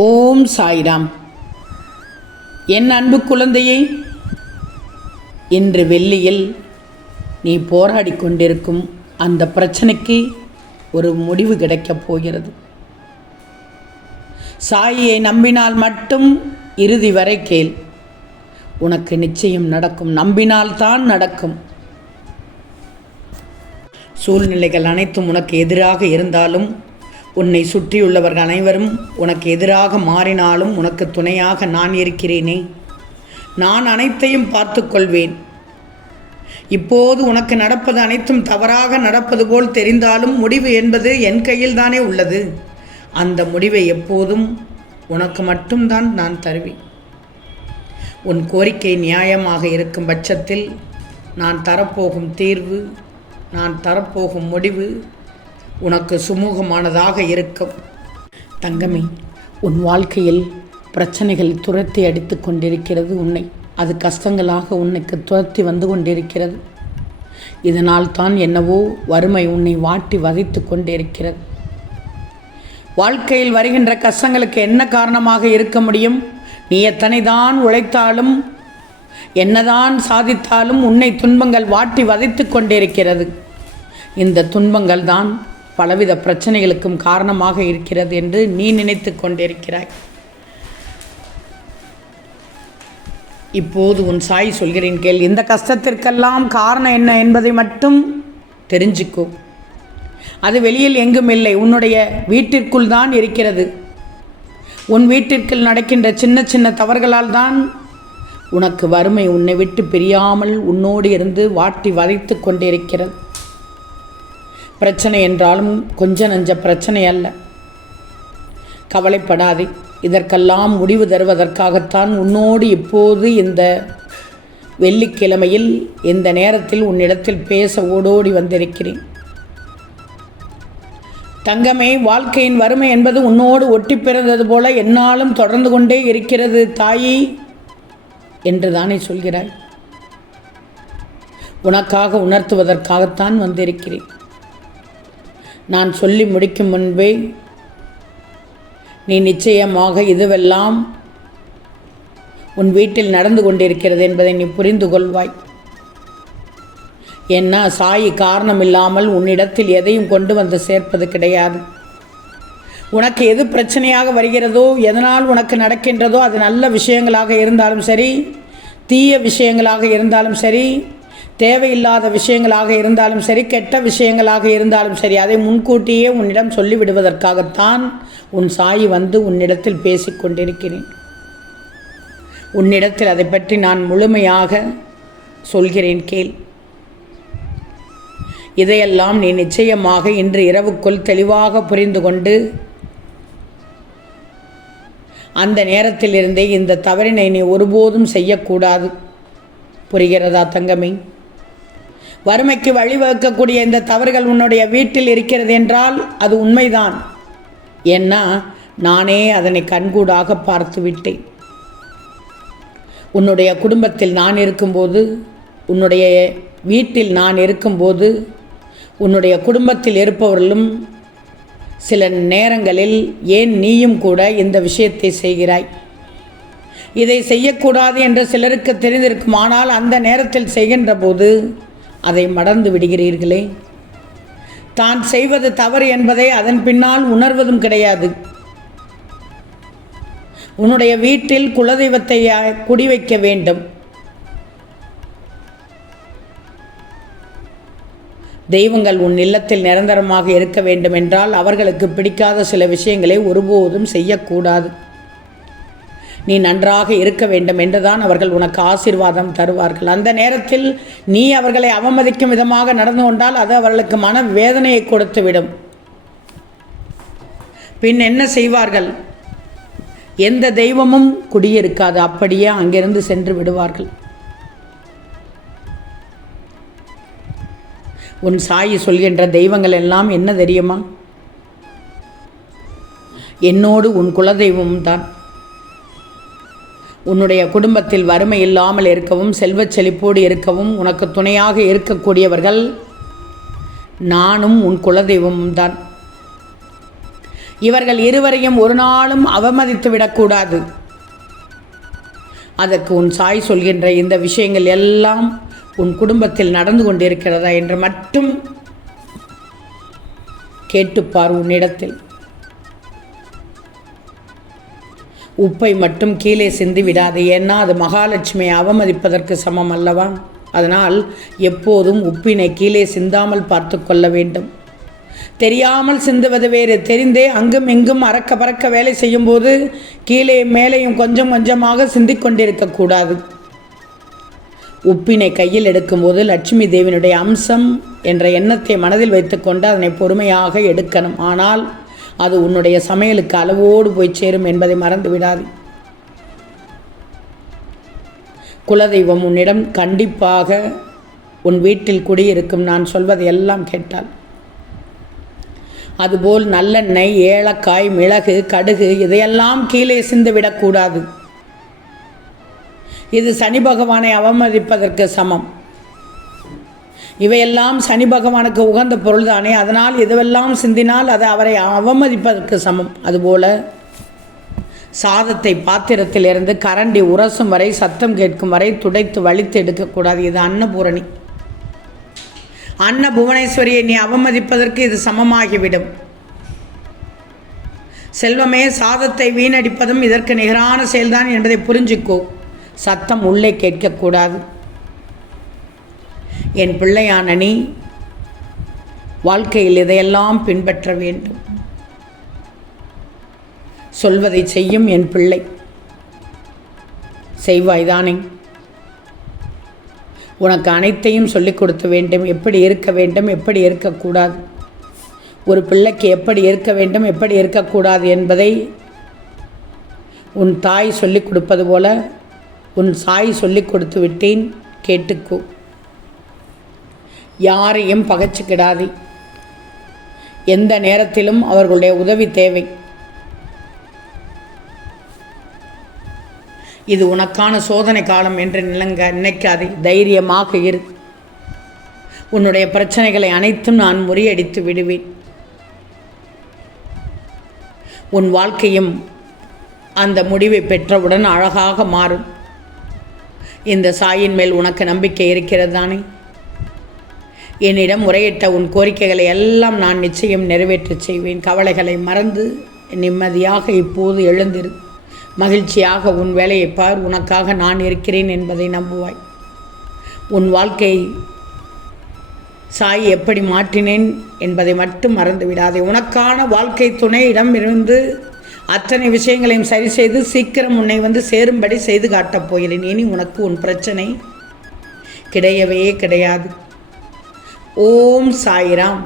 ஓம் சாய்ராம். என் அன்பு குழந்தையை, இன்று வெள்ளியில் நீ போராடி கொண்டிருக்கும் அந்த பிரச்சனைக்கு ஒரு முடிவு கிடைக்கப் போகிறது. சாயியை நம்பினால் மட்டும் இறுதி வரை கேள், உனக்கு நிச்சயம் நடக்கும். நம்பினால்தான் நடக்கும். சூழ்நிலைகள் அனைத்தும் உனக்கு எதிராக இருந்தாலும், உன்னை சுற்றியுள்ளவர்கள் அனைவரும் உனக்கு எதிராக மாறினாலும் உனக்கு துணையாக நான் இருக்கிறேனே. நான் அனைத்தையும் பார்த்து கொள்வேன். இப்போது உனக்கு நடப்பது அனைத்தும் தவறாக நடப்பது போல் தெரிந்தாலும் முடிவு என்பது என் கையில் தானே உள்ளது. அந்த முடிவை எப்போதும் உனக்கு மட்டும்தான் நான் தருவேன். உன் கோரிக்கை நியாயமாக இருக்கும் பட்சத்தில் நான் தரப்போகும் தீர்வு, நான் தரப்போகும் முடிவு உனக்கு சுமூகமானதாக இருக்கும். தங்கமே, உன் வாழ்க்கையில் பிரச்சனைகள் துரத்தி அடித்து கொண்டிருக்கிறது உன்னை. அது கஷ்டங்களாக உன்னைக்கு துரத்தி வந்து கொண்டிருக்கிறது. இதனால் தான் என்னவோ வறுமை உன்னை வாட்டி வதைத்து கொண்டிருக்கிறது. வாழ்க்கையில் வருகின்ற கஷ்டங்களுக்கு என்ன காரணமாக இருக்க முடியும்? நீ எத்தனை தான் உழைத்தாலும், என்னதான் சாதித்தாலும் உன்னை துன்பங்கள் வாட்டி வதைத்து கொண்டிருக்கிறது. இந்த துன்பங்கள் தான் பலவித பிரச்சனைகளுக்கும் காரணமாக இருக்கிறது என்று நீ நினைத்து கொண்டிருக்கிறாய். இப்போது உன் சாய் சொல்கிறேன் கேள். இந்த கஷ்டத்திற்கெல்லாம் காரணம் என்ன என்பதை மட்டும் தெரிஞ்சுக்கோ. அது வெளியில் எங்கும் இல்லை, உன்னுடைய வீட்டிற்குள் தான் இருக்கிறது. உன் வீட்டிற்குள் நடக்கின்ற சின்ன சின்ன தவறுகளால் தான் உனக்கு வறுமை உன்னை விட்டு பிரியாமல் உன்னோடு இருந்து வாட்டி வதைத்து கொண்டிருக்கிறது. பிரச்சனை என்றாலும் கொஞ்ச நஞ்ச பிரச்சனை அல்ல. கவலைப்படாதே. இதற்கெல்லாம் முடிவு தருவதற்காகத்தான் உன்னோடு இப்போது இந்த வெள்ளிக்கிழமையில் இந்த நேரத்தில் உன்னிடத்தில் பேச ஓடோடி வந்திருக்கிறேன். தங்கமே, வாழ்க்கையின் வறுமை என்பது உன்னோடு ஒட்டி பிறந்தது போல என்னாலும் தொடர்ந்து கொண்டே இருக்கிறது தாயி என்று தானே சொல்கிறாய். உனக்காக உணர்த்துவதற்காகத்தான் வந்திருக்கிறேன். நான் சொல்லி முடிக்கும் முன்பே நீ நிச்சயமாக இதுவெல்லாம் உன் வீட்டில் நடந்து கொண்டிருக்கிறது என்பதை நீ புரிந்து கொள்வாய். ஏன்னா சாயி காரணம் இல்லாமல் உன்னிடத்தில் எதையும் கொண்டு வந்து சேர்ப்பது கிடையாது. உனக்கு எது பிரச்சனையாக வருகிறதோ, எதனால் உனக்கு நடக்கின்றதோ, அது நல்ல விஷயங்களாக இருந்தாலும் சரி, தீய விஷயங்களாக இருந்தாலும் சரி, தேவையில்லாத விஷயங்களாக இருந்தாலும் சரி, கெட்ட விஷயங்களாக இருந்தாலும் சரி, அதை முன்கூட்டியே உன்னிடம் சொல்லிவிடுவதற்காகத்தான் உன் சாயி வந்து உன்னிடத்தில் பேசிக்கொண்டிருக்கிறேன். உன்னிடத்தில் அதை பற்றி நான் முழுமையாக சொல்கிறேன் கேள். இதையெல்லாம் நீ நிச்சயமாக இன்று இரவுக்குள் தெளிவாக புரிந்து கொண்டு அந்த நேரத்தில் இருந்தே இந்த தவறினை நீ ஒருபோதும் செய்யக்கூடாது. புரிகிறதா தங்கமே? வறுமைக்கு வழிவகுக்கக்கூடிய இந்த தவறுகள் உன்னுடைய வீட்டில் இருக்கிறது என்றால் அது உண்மைதான். ஏன்னா நானே அதனை கண்கூடாக பார்த்து விட்டேன். உன்னுடைய குடும்பத்தில் நான் இருக்கும்போது, உன்னுடைய வீட்டில் நான் இருக்கும்போது, உன்னுடைய குடும்பத்தில் இருப்பவர்களும் சில நேரங்களில், ஏன் நீயும் கூட இந்த விஷயத்தை செய்கிறாய். இதை செய்யக்கூடாது என்று சிலருக்கு தெரிந்திருக்கும். ஆனால் அந்த நேரத்தில் செய்கின்ற போது அதை மறந்து விடுகிறீர்களே. தான் செய்வது தவறு என்பதை அதன் பின்னால் உணர்வதும் கிடையாது. உன்னுடைய வீட்டில் குலதெய்வத்தை குடி வைக்க வேண்டும். தெய்வங்கள் உன் இல்லத்தில் நிரந்தரமாக இருக்க வேண்டும் என்றால் அவர்களுக்கு பிடிக்காத சில விஷயங்களை ஒருபோதும் செய்யக்கூடாது. நீ நன்றாக இருக்க வேண்டும் என்றுதான் அவர்கள் உனக்கு ஆசீர்வாதம் தருவார்கள். அந்த நேரத்தில் நீ அவர்களை அவமதிக்கும் விதமாக நடந்து கொண்டால் அது அவர்களுக்கு மன வேதனையை கொடுத்துவிடும். பின் என்ன செய்வார்கள்? எந்த தெய்வமும் குடியிருக்காது, அப்படியே அங்கிருந்து சென்று விடுவார்கள். உன் சாயி சொல்கின்ற தெய்வங்கள் எல்லாம் என்ன தெரியுமா? என்னோடு உன் குலதெய்வமும் தான். உன்னுடைய குடும்பத்தில் வறுமை இல்லாமல் இருக்கவும், செல்வச் செழிப்போடு இருக்கவும் உனக்கு துணையாக இருக்கக்கூடியவர்கள் நானும் உன் குலதெய்வமும் தான். இவர்கள் இருவரையும் ஒரு நாளும் அவமதித்து விடக்கூடாது. அதற்கு உன் சாய் சொல்கின்ற இந்த விஷயங்கள் எல்லாம் உன் குடும்பத்தில் நடந்து கொண்டிருக்கிறதா என்று மட்டும் கேட்டுப்பார். உன்னிடத்தில் உப்பை மட்டும் கீழே சிந்தி விடாது. ஏன்னா அது மகாலட்சுமியை அவமதிப்பதற்கு சமம் அல்லவா? அதனால் எப்போதும் உப்பினை கீழே சிந்தாமல் பார்த்து கொள்ள வேண்டும். தெரியாமல் சிந்துவது வேறு, தெரிந்தே அங்கும் இங்கும் அறக்க பறக்க வேலை செய்யும்போது கீழே மேலேயும் கொஞ்சம் கொஞ்சமாக சிந்திக் கொண்டிருக்கக்கூடாது. உப்பினை கையில் எடுக்கும்போது லட்சுமி தேவியினுடைய அம்சம் என்ற எண்ணத்தை மனதில் வைத்துக்கொண்டு அதனை பொறுமையாக எடுக்கணும். ஆனால் அது உன்னுடைய சமையலுக்கு அளவோடு போய் சேரும் என்பதை மறந்து விடாது. குலதெய்வம் உன்னிடம் கண்டிப்பாக உன் வீட்டில் குடியிருக்கும். நான் சொல்வதை எல்லாம் கேட்டால் அதுபோல் நல்லெண்ணெய், ஏலக்காய், மிளகு, கடுகு இதையெல்லாம் கீழே சிந்து விடக்கூடாது. இது சனி பகவானை அவமதிப்பதற்கு சமம். இவையெல்லாம் சனி பகவானுக்கு உகந்த பொருள்தானே. அதனால் இதுவெல்லாம் சிந்தினால் அது அவரை அவமதிப்பதற்கு சமம். அதுபோல சாதத்தை பாத்திரத்திலிருந்து கரண்டி உரசும் வரை, சத்தம் கேட்கும் வரை துடைத்து வலித்து எடுக்கக்கூடாது. இது அன்னபூரணி. அன்னபுவனேஸ்வரியை நீ அவமதிப்பதற்கு இது சமமாகிவிடும். செல்வமே, சாதத்தை வீணடிப்பதும் இதற்கு நிகரான செயல்தான் என்பதை புரிஞ்சுக்கோ. சத்தம் உள்ளே கேட்கக்கூடாது. என் பிள்ளையான நீ வாழ்க்கையில் இதையெல்லாம் பின்பற்ற வேண்டும். சொல்வதை செய்யும் என் பிள்ளை. செய்வாய்தானே? உனக்கு அனைத்தையும் சொல்லிக் கொடுத்து வேண்டும். எப்படி இருக்க வேண்டும், எப்படி இருக்கக்கூடாது, ஒரு பிள்ளைக்கு எப்படி இருக்க வேண்டும், எப்படி இருக்கக்கூடாது என்பதை உன் தாய் சொல்லிக் கொடுப்பது போல உன் சாய் சொல்லிக் கொடுத்து விட்டேன். கேட்டுக்கோ. யாரையும் பகைச்சிக்கிடாதே. எந்த நேரத்திலும் அவர்களுடைய உதவி தேவை. இது உனக்கான சோதனை காலம் என்று நினைக்காதே. தைரியமாக இரு. உன்னுடைய பிரச்சனைகளை அனைத்தும் நான் முறியடித்து விடுவேன். உன் வாழ்க்கையும் அந்த முடிவை பெற்றவுடன் அழகாக மாறும். இந்த சாயின் மேல் உனக்கு நம்பிக்கை இருக்கிறது தானே? என்னிடம் முறையிட்ட உன் கோரிக்கைகளை எல்லாம் நான் நிச்சயம் நிறைவேற்றச் செய்வேன். கவலைகளை மறந்து நிம்மதியாக இப்போது எழுந்திரு. மகிழ்ச்சியாக உன் வேலையை பார். உனக்காக நான் இருக்கிறேன் என்பதை நம்புவாய். உன் வாழ்க்கை சாய் எப்படி மாற்றினேன் என்பதை மட்டும் மறந்து விடாதே. உனக்கான வாழ்க்கை துணையிடம் இருந்து அத்தனை விஷயங்களையும் சரி செய்து சீக்கிரம் உன்னை வந்து சேரும்படி செய்து காட்டப் போகிறேன். இனி உனக்கு உன் பிரச்சனை கிடையவே கிடையாது. ஓம் சாய்ராம்.